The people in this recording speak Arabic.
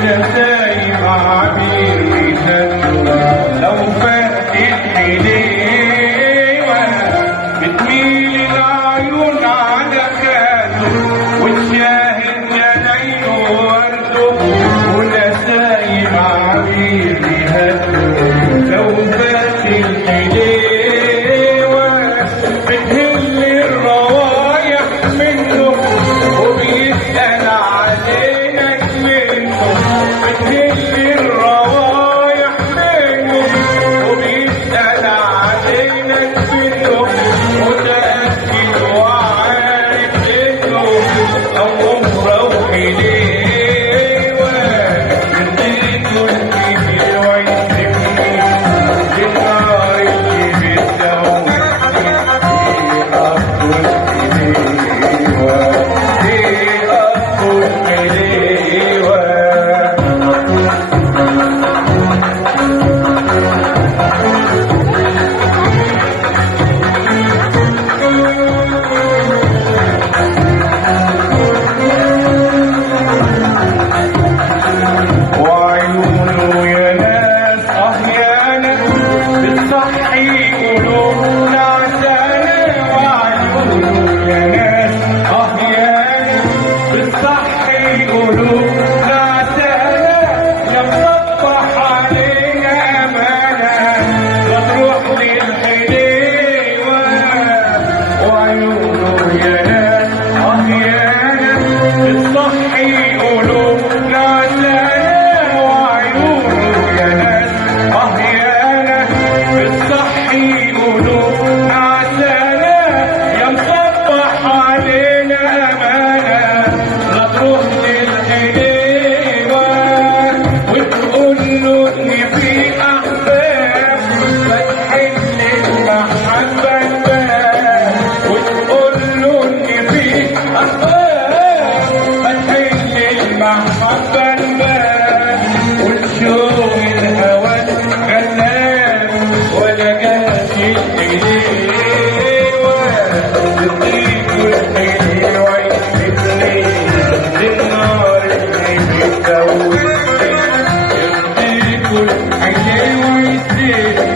ونسايم عبيرها لو فاتت حليوة بتميل العيون على خده وتشاهد جناينه ورده ونسايم عبيرها لو فاتت حليوة بتهل الروايح منه وبيسأل علينك منه بتهل الروايح منه وبيسأل علينك منه متأكد وعارف انه أول روح ليه ورديته الكبير ويسيبني للنار اللي بتدوم وعيونه يا ناس أحيانا بتصحي قلوبنا عشانه وعيونه يا ناس أحيانا بتصحي قلوبنا عشانه يا مصبح علينا أمانة لا تروح للحليوة وعيونه يا ناس أحيانا بتصحي قلوبنا عشانه وعيونه يا ناس أحيانا بتصحي قلوبنا عشانه يا مصبح علينا أمانة لا تروح للحليوة وتقول له إن في أحباب فتحل المحبة الباب وتقول له إن في أحباب فتحل المحبة الباب وتشوف الهوى غلاب ولا جاش الحليوة تديك الحليوة يسيبني للنار اللي بتدوب يديك الحليوة يسيبني